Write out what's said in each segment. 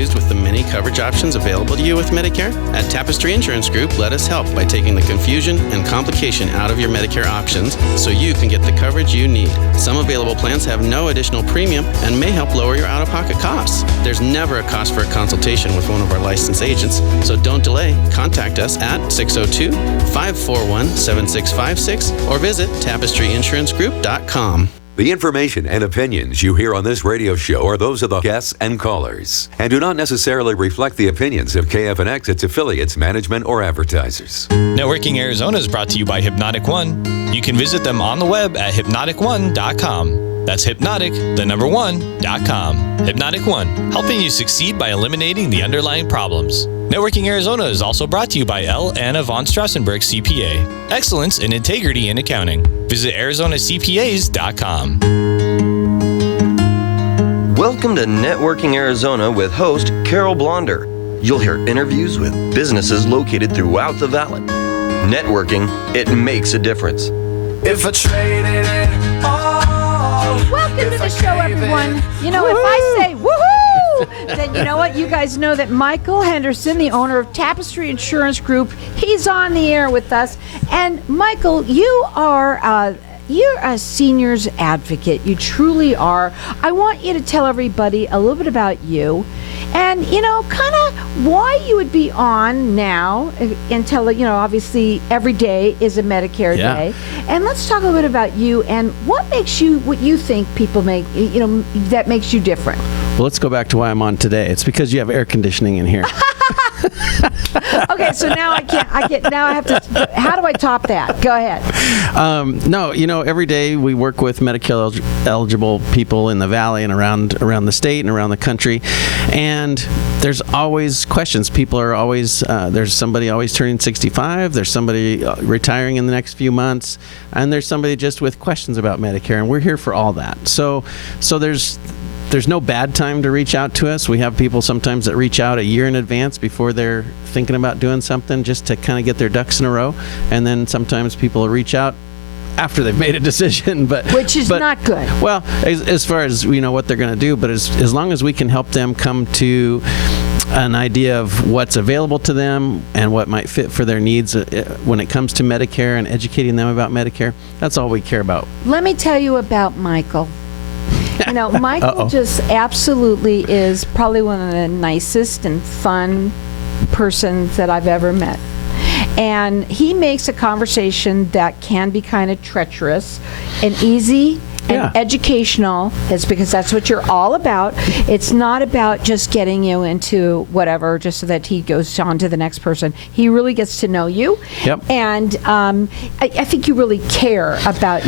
confused with the many coverage options available to you with Medicare? At Tapestry Insurance Group, let us help by taking the confusion and complication out of your Medicare options so you can get the coverage you need. Some available plans have no additional premium and may help lower your out-of-pocket costs. There's never a cost for a consultation with one of our licensed agents, so don't delay. Contact us at 602-541-7656 or visit tapestryinsurancegroup.com. The information and opinions you hear on this radio show are those of the guests and callers and do not necessarily reflect the opinions of KFNX, its affiliates, management, or advertisers. Networking Arizona is brought to you by Hypnotic One. You can visit them on the web at hypnotic1.com. That's hypnotic1.com. Hypnotic One, helping you succeed by eliminating the underlying problems. Networking Arizona is also brought to you by L. Anna von Strassenberg CPA. Excellence in integrity in accounting. Visit ArizonaCPAs.com. Welcome to Networking Arizona with host Carol Blonder. You'll hear interviews with businesses located throughout the valley. Networking, it makes a difference. If I traded it all. Welcome to the show, everyone. You know, if I say woohoo, then you know what? You guys know that Michael Henderson, the owner of Tapestry Insurance Group, he's on the air with us. And Michael, you're a seniors advocate. You truly are. I want you to tell everybody a little bit about you and, you know, kind of why you would be on now until, you know, obviously every day is a Medicare day. And let's talk a little bit about you and what you think people make, you know, that makes you different. Well, let's go back to why I'm on today. It's because you have air conditioning in here. Okay, so now I have to, how do I top that? Go ahead. No, you know, every day we work with Medicare eligible people in the Valley and around the state and around the country. And there's always questions. People are always, there's somebody always turning 65. There's somebody retiring in the next few months. And there's somebody just with questions about Medicare. And we're here for all that. So there's no bad time to reach out to us. We have people sometimes that reach out a year in advance before they're thinking about doing something just to kind of get their ducks in a row. And then sometimes people reach out after they've made a decision. Which is not good. Well, as far as we know what they're going to do, but as long as we can help them come to an idea of what's available to them and what might fit for their needs when it comes to Medicare and educating them about Medicare, that's all we care about. Let me tell you about Michael. You know, Michael just absolutely is probably one of the nicest and fun persons that I've ever met. And he makes a conversation that can be kind of treacherous and easy and educational, is because that's what you're all about. It's not about just getting you into whatever just so that he goes on to the next person. He really gets to know you. Yep. And I think you really care about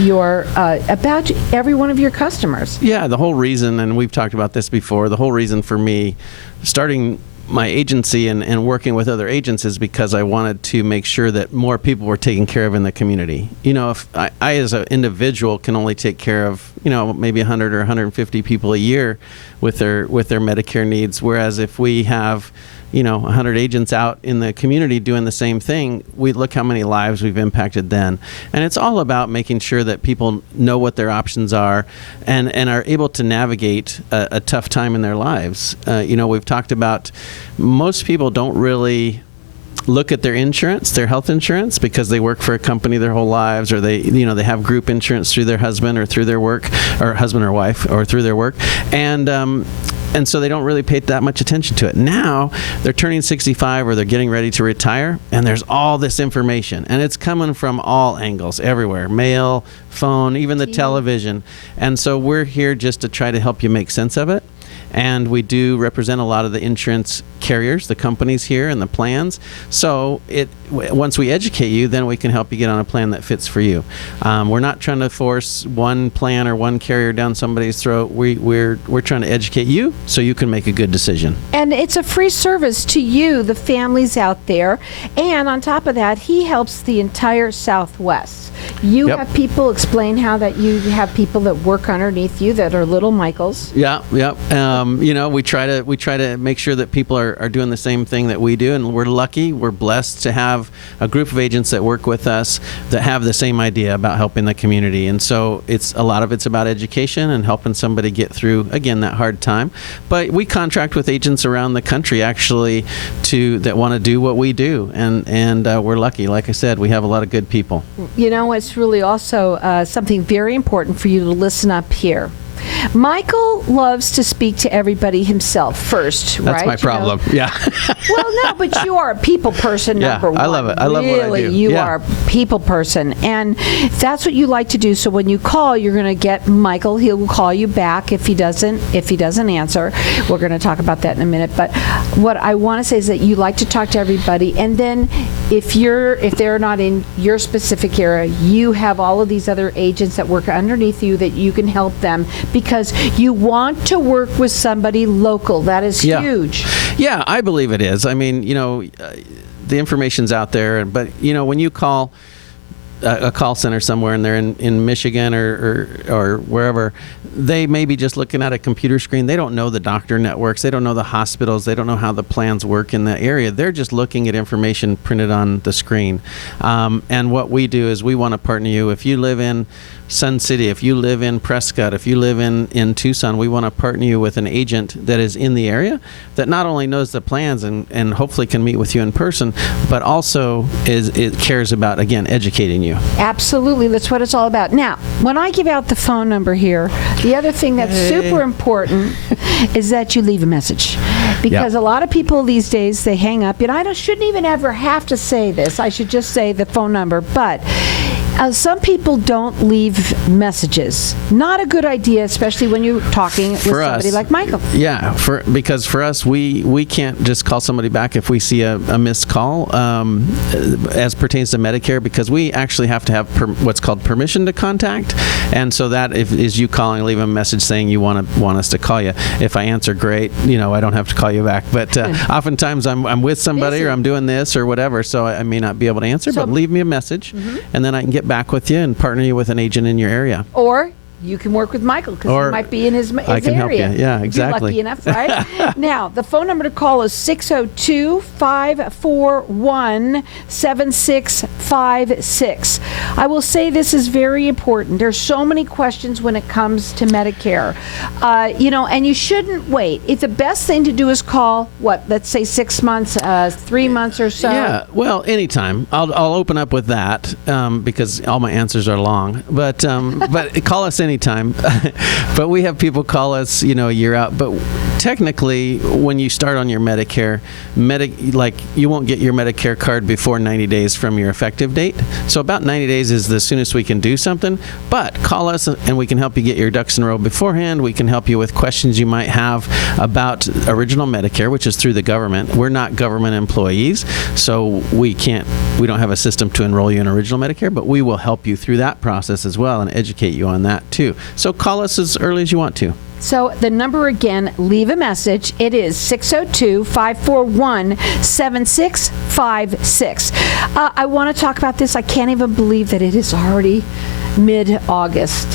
about every one of your customers. Yeah, the whole reason, and we've talked about this before, the whole reason for me starting my agency and working with other agents is because I wanted to make sure that more people were taken care of in the community. You know, if I as an individual can only take care of, you know, maybe 100 or 150 people a year with their Medicare needs, whereas if we have, you know, 100 agents out in the community doing the same thing, we look how many lives we've impacted then. And it's all about making sure that people know what their options are and are able to navigate a tough time in their lives. You know, we've talked about most people don't really look at their insurance, their health insurance, because they work for a company their whole lives, or they have group insurance through their husband or through their work, or husband or wife, or through their work. And so they don't really pay that much attention to it. Now they're turning 65 or they're getting ready to retire, and there's all this information, and it's coming from all angles, everywhere, mail, phone, even the television. And so we're here just to try to help you make sense of it. And we do represent a lot of the insurance carriers, the companies here, and the plans. So once we educate you, then we can help you get on a plan that fits for you. We're not trying to force one plan or one carrier down somebody's throat. We're trying to educate you so you can make a good decision. And it's a free service to you, the families out there. And on top of that, he helps the entire Southwest. You Yep. have people explain how that you have people that work underneath you that are little Michaels. Yeah, yeah. We try to make sure that people are doing the same thing that we do, and we're lucky. We're blessed to have a group of agents that work with us that have the same idea about helping the community. And so a lot of it's about education and helping somebody get through, again, that hard time. But we contract with agents around the country actually that want to do what we do, and we're lucky. Like I said, we have a lot of good people. You know, it's really also something very important for you to listen up here. Michael loves to speak to everybody himself first, right? That's my problem. Yeah. Well, no, but you are a people person, Yeah, number one. I love it. I love what I Really, do. you Yeah. are a people person. And that's what you like to do. So when you call, you're going to get Michael. He'll call you back if he doesn't answer. We're going to talk about that in a minute. But what I want to say is that you like to talk to everybody. And then if they're not in your specific area, you have all of these other agents that work underneath you that you can help them, because you want to work with somebody local. That is huge. Yeah, I believe it is. I mean, the information's out there, but when you call a call center somewhere and they're in Michigan or wherever, they may be just looking at a computer screen. They don't know the doctor networks. They don't know the hospitals. They don't know how the plans work in the area. They're just looking at information printed on the screen. And what we do is we want to partner you. If you live in Sun City, if you live in Prescott, if you live in Tucson, we want to partner you with an agent that is in the area that not only knows the plans and hopefully can meet with you in person, but also cares about, again, educating you. Absolutely. That's what it's all about. Now, when I give out the phone number here, the other thing that's super important is that you leave a message. Because a lot of people these days, they hang up. And I shouldn't even ever have to say this. I should just say the phone number. But some people don't leave messages. Not a good idea, especially when you're talking with somebody like Michael. Yeah, because for us, we can't just call somebody back if we see a missed call as pertains to Medicare, because we actually have to have what's called permission to contact. And so that is you calling, leave a message saying you want us to call you. If I answer, great. I don't have to call you back. But oftentimes I'm with somebody or I'm doing this or whatever, so I may not be able to answer. But leave me a message, and then I can get back with you and partner you with an agent in your area. Or you can work with Michael, because he might be in his area. I can help you. Yeah, exactly. You're lucky enough, right? Now, the phone number to call is 602-541-7656. I will say this is very important. There's so many questions when it comes to Medicare. And you shouldn't wait. The best thing to do is call, let's say 6 months, 3 months or so. Yeah, well, anytime. I'll open up with that because all my answers are long. But call us anytime. But we have people call us, a year out. But technically, when you start on your Medicare, you won't get your Medicare card before 90 days from your effective date. So about 90 days is the soonest we can do something. But call us and we can help you get your ducks in a row beforehand. We can help you with questions you might have about original Medicare, which is through the government. We're not government employees, so we don't have a system to enroll you in original Medicare, but we will help you through that process as well and educate you on that too. So call us as early as you want to. So the number again, leave a message. It is 602-541-7656. I want to talk about this. I can't even believe that it is already mid-August.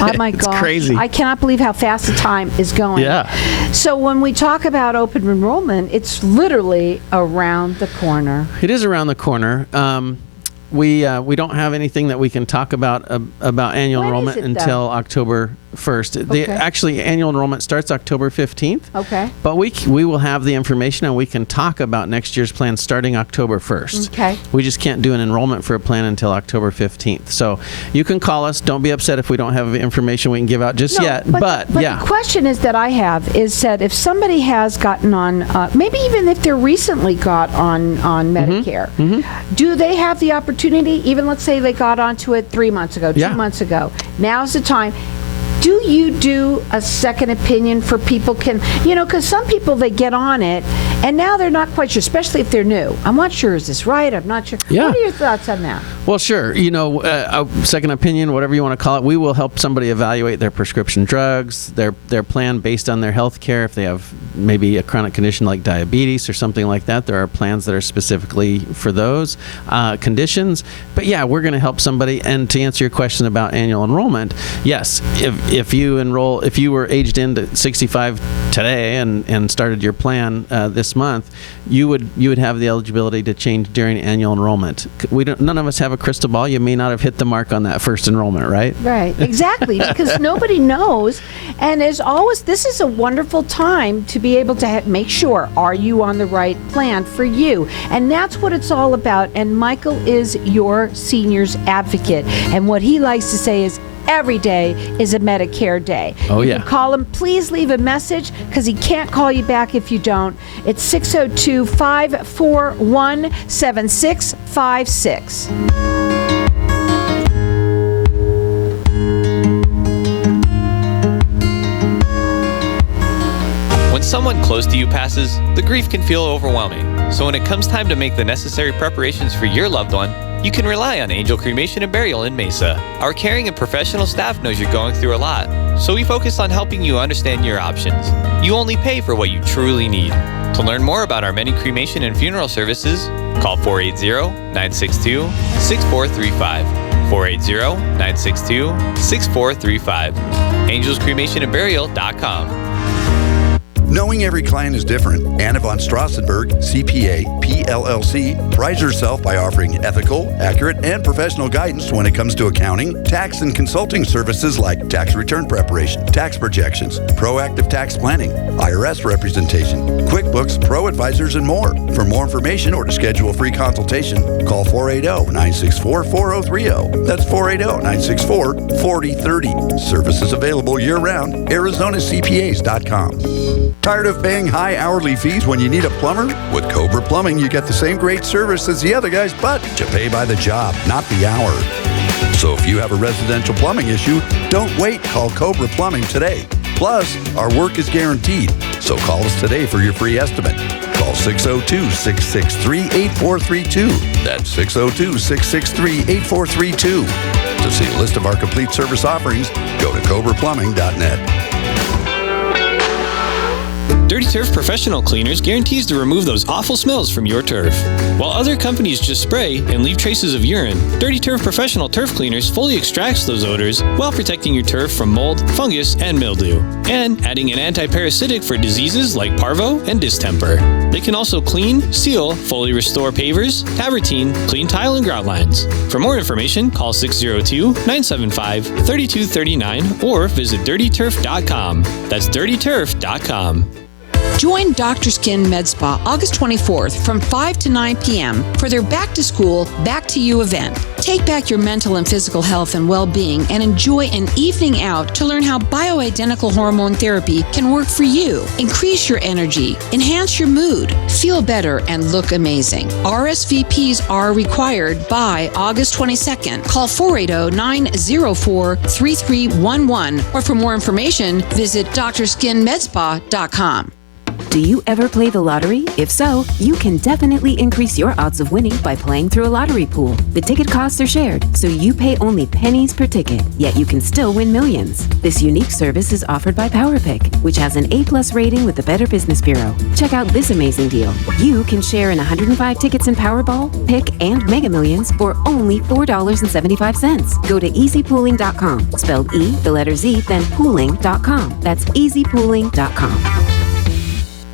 Oh my gosh. It's crazy. I cannot believe how fast the time is going. Yeah. So when we talk about open enrollment, it's literally around the corner. It is around the corner. We don't have anything that we can talk about annual enrollment until October 1st. Okay. Annual enrollment starts October 15th. Okay. But we will have the information and we can talk about next year's plan starting October 1st. Okay. We just can't do an enrollment for a plan until October 15th. So you can call us. Don't be upset if we don't have information we can give out just yet. But yeah. The question is that I have is that if somebody has gotten on, maybe even if they're recently got on Medicare, do they have the opportunity, even let's say they got onto it 3 months ago, 2 months ago, now's the time. Do you do a second opinion for people? Because some people, they get on it And now they're not quite sure, especially if they're new. I'm not sure, is this right? I'm not sure. Yeah. What are your thoughts on that? Well, sure. A second opinion, whatever you want to call it, we will help somebody evaluate their prescription drugs, their plan based on their health care. If they have maybe a chronic condition like diabetes or something like that, there are plans that are specifically for those conditions. But yeah, we're going to help somebody. And to answer your question about annual enrollment, yes, if you were aged into 65 today and started your plan this month, you would have the eligibility to change during annual enrollment. None of us have a crystal ball. You may not have hit the mark on that first enrollment, right? Right, exactly, because nobody knows. And as always, this is a wonderful time to be able to make sure, are you on the right plan for you? And that's what it's all about. And Michael is your seniors advocate. And what he likes to say is, every day is a Medicare day. Oh, you yeah. can call him. Please leave a message because he can't call you back if you don't. It's 602-541-7656. When someone close to you passes, the grief can feel overwhelming. So when it comes time to make the necessary preparations for your loved one, you can rely on Angel Cremation and Burial in Mesa. Our caring and professional staff knows you're going through a lot, so we focus on helping you understand your options. You only pay for what you truly need. To learn more about our many cremation and funeral services, call 480-962-6435. 480-962-6435. AngelsCremationandBurial.com. Knowing every client is different, Anna von Strassenberg, CPA, PLLC, prides herself by offering ethical, accurate, and professional guidance when it comes to accounting, tax, and consulting services like tax return preparation, tax projections, proactive tax planning, IRS representation, QuickBooks, Pro Advisors, and more. For more information or to schedule a free consultation, call 480-964-4030. That's 480-964-4030. Services available year-round, ArizonaCPAs.com. Tired of paying high hourly fees when you need a plumber? With Cobra Plumbing, you get the same great service as the other guys, but you pay by the job, not the hour. So if you have a residential plumbing issue, don't wait. Call Cobra Plumbing today. Plus, our work is guaranteed. So call us today for your free estimate. Call 602-663-8432. That's 602-663-8432. To see a list of our complete service offerings, go to cobraplumbing.net. Dirty Turf Professional Cleaners guarantees to remove those awful smells from your turf. While other companies just spray and leave traces of urine, Dirty Turf Professional Turf Cleaners fully extracts those odors while protecting your turf from mold, fungus, and mildew, and adding an anti-parasitic for diseases like parvo and distemper. They can also clean, seal, fully restore pavers, tabertine, clean tile, and grout lines. For more information, call 602-975-3239 or visit dirtyturf.com. That's dirtyturf.com. Join Dr. Skin Med Spa August 24th from 5 to 9 p.m. for their Back to School, Back to You event. Take back your mental and physical health and well-being and enjoy an evening out to learn how bioidentical hormone therapy can work for you. Increase your energy, enhance your mood, feel better, and look amazing. RSVPs are required by August 22nd. Call 480-904-3311 or for more information, visit drskinmedspa.com. Do you ever play the lottery? If so, you can definitely increase your odds of winning by playing through a lottery pool. The ticket costs are shared, so you pay only pennies per ticket, yet you can still win millions. This unique service is offered by PowerPick, which has an A+ rating with the Better Business Bureau. Check out this amazing deal. You can share in 105 tickets in Powerball, Pick, and Mega Millions for only $4.75. Go to easypooling.com, spelled E, the letter Z, then pooling.com. That's easypooling.com.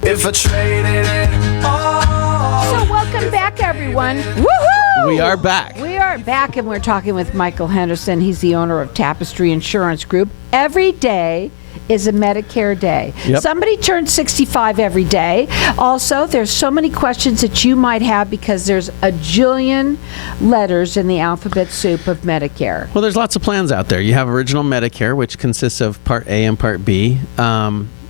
If I traded it all. So welcome back, everyone. Woohoo! We are back. We are back, and we're talking with Michael Henderson. He's the owner of Tapestry Insurance Group. Every day is a Medicare day. Yep. Somebody turns 65 every day. Also, there's so many questions that you might have because there's a jillion letters in the alphabet soup of Medicare. Well, there's lots of plans out there. You have Original Medicare, which consists of Part A and Part B.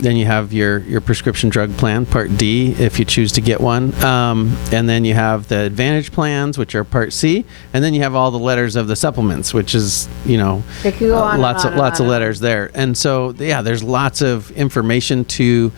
Then you have your prescription drug plan, Part D, if you choose to get one. And then you have the Advantage plans, which are Part C. And then you have all the letters of the supplements, which is, It could go on lots and on of lots and of on. letters there. And so, yeah, there's lots of information to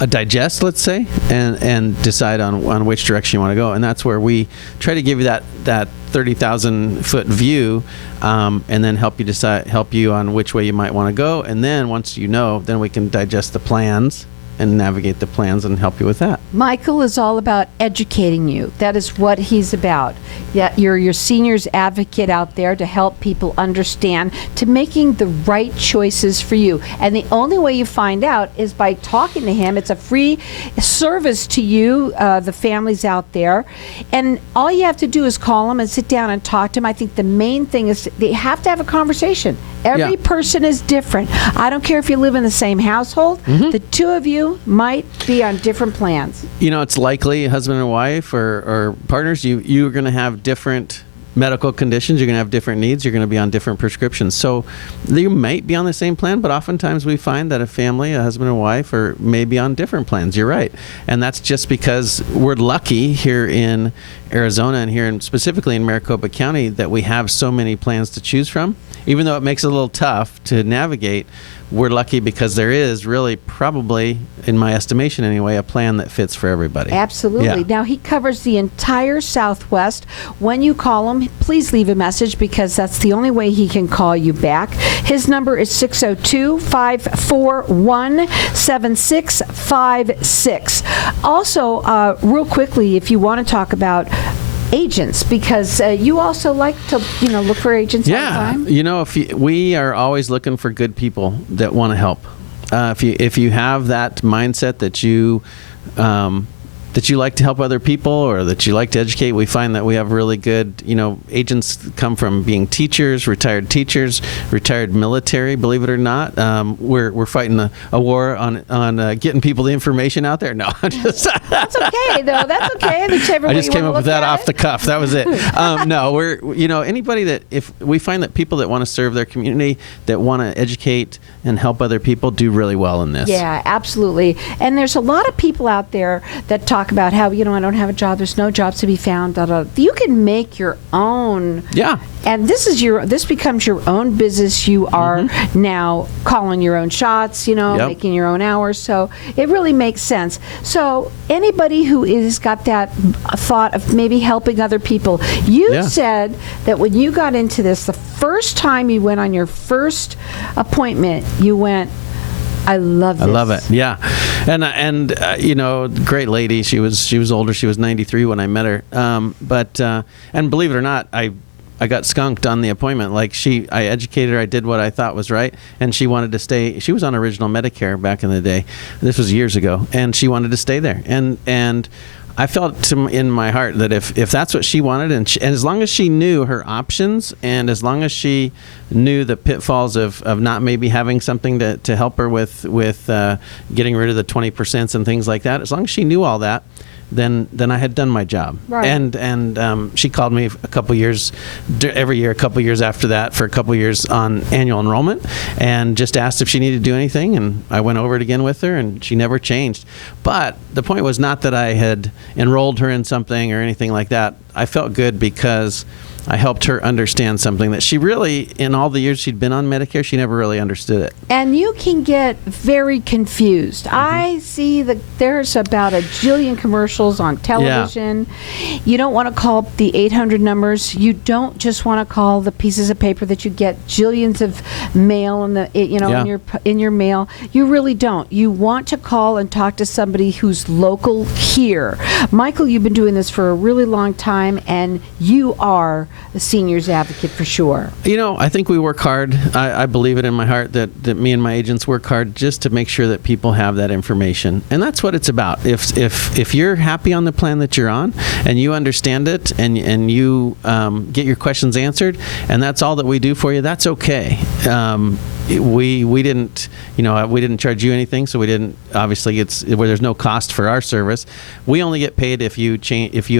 digest, let's say, and decide on which direction you want to go. And that's where we try to give you that 30,000 foot view, and then help you on which way you might want to go. And then once you know, then we can digest the plans and navigate the plans and help you with that. Michael is all about educating you. That is what he's about. Yeah, you're your seniors advocate out there to help people understand, to making the right choices for you. And the only way you find out is by talking to him. It's a free service to you, the families out there. And all you have to do is call him and sit down and talk to him. I think the main thing is they have to have a conversation. Every person is different. I don't care if you live in the same household. The two of you might be on different plans. You know, it's likely husband and wife or partners, you're going to have different medical conditions. You're going to have different needs. You're going to be on different prescriptions. So you might be on the same plan, but oftentimes we find that a family, a husband and wife, may be on different plans. You're right. And that's just because we're lucky here in Arizona and specifically in Maricopa County that we have so many plans to choose from. Even though it makes it a little tough to navigate, we're lucky because there is really probably, in my estimation anyway, a plan that fits for everybody. Absolutely. Yeah. Now, he covers the entire Southwest. When you call him, please leave a message because that's the only way he can call you back. His number is 602-541-7656. Also, real quickly, if you want to talk about agents, because you also like to look for agents all the time. We are always looking for good people that want to help. If you have that mindset that you like to help other people or that you like to educate, we find that we have really good, agents come from being teachers, retired military, believe it or not. We're fighting a war on getting people the information out there. No, that's okay though. That's okay. Whichever I just way you came up with that off it. the cuff. That was it. No, we're, anybody that, if we find that people that want to serve their community, that want to educate and help other people do really well in this. Yeah, absolutely. And there's a lot of people out there that talk about how, I don't have a job, there's no jobs to be found, You can make your own. Yeah. And this becomes your own business. You are now calling your own shots, making your own hours. So it really makes sense. So anybody who is got that thought of maybe helping other people, you said that when you got into this, the first time you went on your first appointment, you went, I love this. I love it. Yeah. And great lady. She was older. She was 93 when I met her. But believe it or not, I got skunked on the appointment. I educated her. I did what I thought was right. And she wanted to stay. She was on original Medicare back in the day. This was years ago. And she wanted to stay there. And I felt in my heart that if that's what she wanted, and as long as she knew her options, and as long as she knew the pitfalls of not maybe having something to help her with getting rid of the 20% and things like that, as long as she knew all that, then I had done my job. Right. And she called me every year, a couple years after that, for a couple years on annual enrollment, and just asked if she needed to do anything. And I went over it again with her, and she never changed. But the point was not that I had enrolled her in something or anything like that. I felt good because I helped her understand something that she really, in all the years she'd been on Medicare, she never really understood it. And you can get very confused. I see that there's about a jillion commercials on television. Yeah. You don't want to call the 800 numbers. You don't just want to call the pieces of paper that you get jillions of mail in your mail. You really don't. You want to call and talk to somebody who's local here. Michael, you've been doing this for a really long time, and you are a seniors advocate for sure. I think we work hard. I believe it in my heart that me and my agents work hard just to make sure that people have that information. And that's what it's about. If you're happy on the plan that you're on and you understand it and you get your questions answered, and that's all that we do for you, that's okay. We didn't charge you anything, so we didn't. Obviously, where there's no cost for our service. We only get paid if you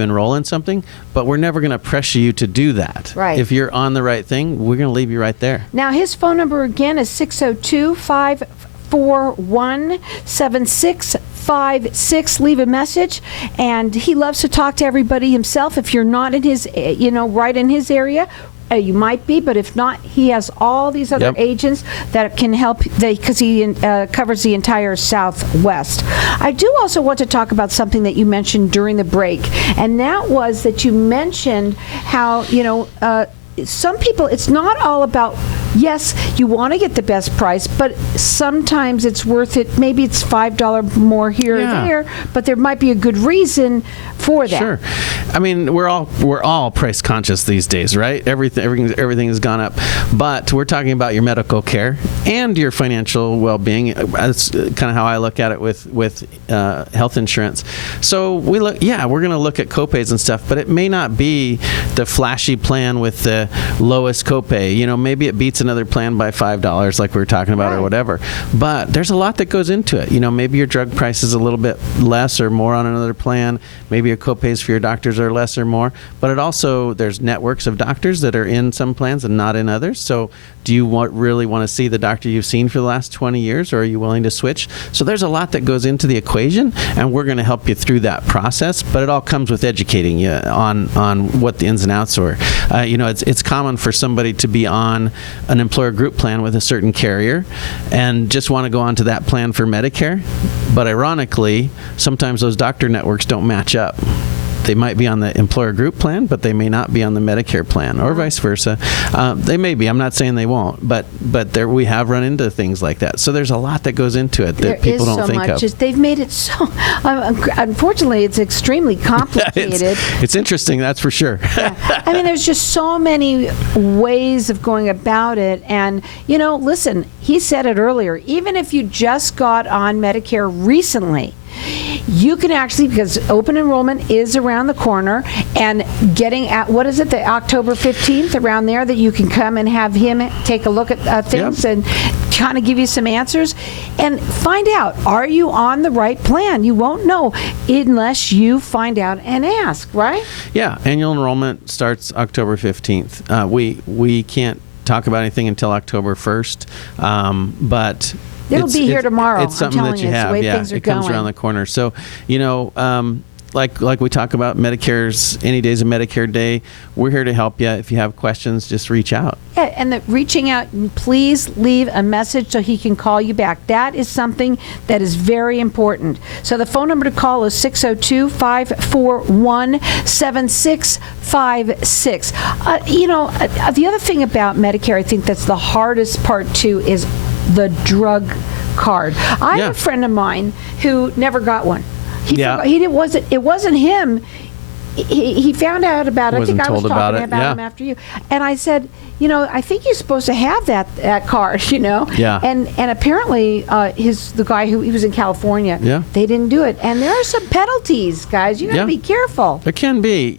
enroll in something, but we're never going to pressure you to do that. Right. If you're on the right thing, we're going to leave you right there. Now, his phone number again is 602-541-7656. Leave a message, and he loves to talk to everybody himself. If you're not in his, right in his area, You might be, but if not, he has all these other Yep. agents that can help because he covers the entire Southwest. I do also want to talk about something that you mentioned during the break, and that was that you mentioned how, some people, it's not all about, yes, you want to get the best price, but sometimes it's worth it. Maybe it's $5 more here or there, but there might be a good reason for that. Sure. I mean, we're all price conscious these days, right? Everything has gone up, but we're talking about your medical care and your financial well-being. That's kind of how I look at it with health insurance. So we're going to look at copays and stuff, but it may not be the flashy plan with the lowest copay. Maybe it beats another plan by $5, like we were talking about, or whatever. But there's a lot that goes into it. Maybe your drug price is a little bit less or more on another plan. Maybe your copays for your doctors are less or more. But there's networks of doctors that are in some plans and not in others. So do you really want to see the doctor you've seen for the last 20 years, or are you willing to switch? So there's a lot that goes into the equation, and we're going to help you through that process. But it all comes with educating you on what the ins and outs are. It's common for somebody to be on an employer group plan with a certain carrier and just want to go onto that plan for Medicare. But ironically, sometimes those doctor networks don't match up. They might be on the employer group plan, but they may not be on the Medicare plan, or vice versa. They may be. I'm not saying they won't, but we have run into things like that. So there's a lot that goes into it that people don't think of. They've made it so. Unfortunately, it's extremely complicated. It's interesting, that's for sure. I mean, there's just so many ways of going about it, and listen, he said it earlier. Even if you just got on Medicare recently, you can actually, because open enrollment is around the corner, and getting at, what is it, the October 15th, around there, that you can come and have him take a look at things and kind of give you some answers and find out, are you on the right plan? You won't know unless you find out and ask, right? Yeah, annual enrollment starts October 15th. We can't talk about anything until October 1st, but it'll be here tomorrow. It's something that you have. It comes around the corner. So, like we talk about Medicare's Any Days of Medicare Day, we're here to help you. If you have questions, just reach out. Yeah, and reaching out, please leave a message so he can call you back. That is something that is very important. So the phone number to call is 602-541-7656. The other thing about Medicare, I think that's the hardest part too, is the drug card. I have a friend of mine who never got one. It wasn't him. He found out about it. I think I was talking about him after you. And I said, I think you're supposed to have that card, Yeah. And apparently the guy he was in California, they didn't do it. And there are some penalties, guys. You got to be careful. There can be.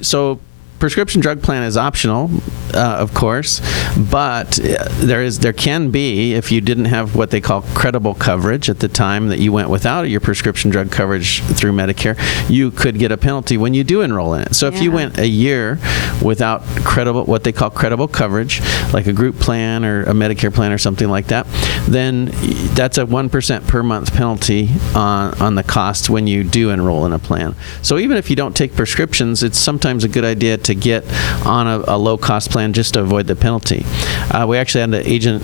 So prescription drug plan is optional, of course, but there can be, if you didn't have what they call credible coverage at the time that you went without your prescription drug coverage through Medicare, you could get a penalty when you do enroll in it. So if you went a year without what they call credible coverage, like a group plan or a Medicare plan or something like that, then that's a 1% per month penalty on the cost when you do enroll in a plan. So even if you don't take prescriptions, it's sometimes a good idea to get on a low-cost plan just to avoid the penalty. We actually had an agent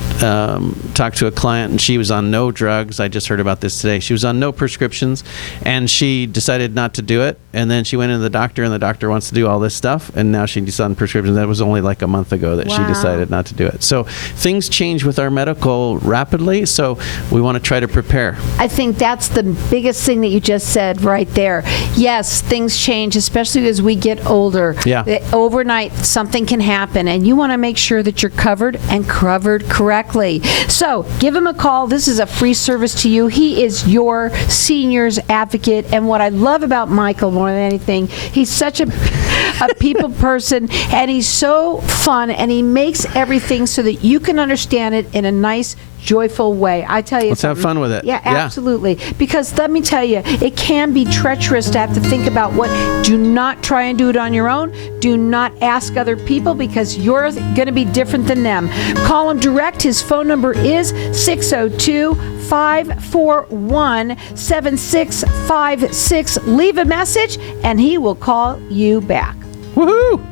talk to a client, and she was on no drugs. I just heard about this today. She was on no prescriptions, and she decided not to do it. And then she went into the doctor, and the doctor wants to do all this stuff, and now she's on prescriptions. That was only like a month ago that she decided not to do it. So things change with our medical rapidly, so we want to try to prepare. I think that's the biggest thing that you just said right there. Yes, things change, especially as we get older. Yeah. Overnight, something can happen, and you want to make sure that you're covered and covered correctly. So give him a call. This is a free service to you. He is your seniors advocate, and what I love about Michael more than anything, he's such a people person, and he's so fun, and he makes everything so that you can understand it in a nice, joyful way. I tell you, let's have fun with it. Yeah, absolutely. Because let me tell you, it can be treacherous to have to think about what. Do not try and do it on your own. Do not ask other people, because you're going to be different than them. Call him direct. His phone number is 602-541-7656. Leave a message, and he will call you back. Woohoo!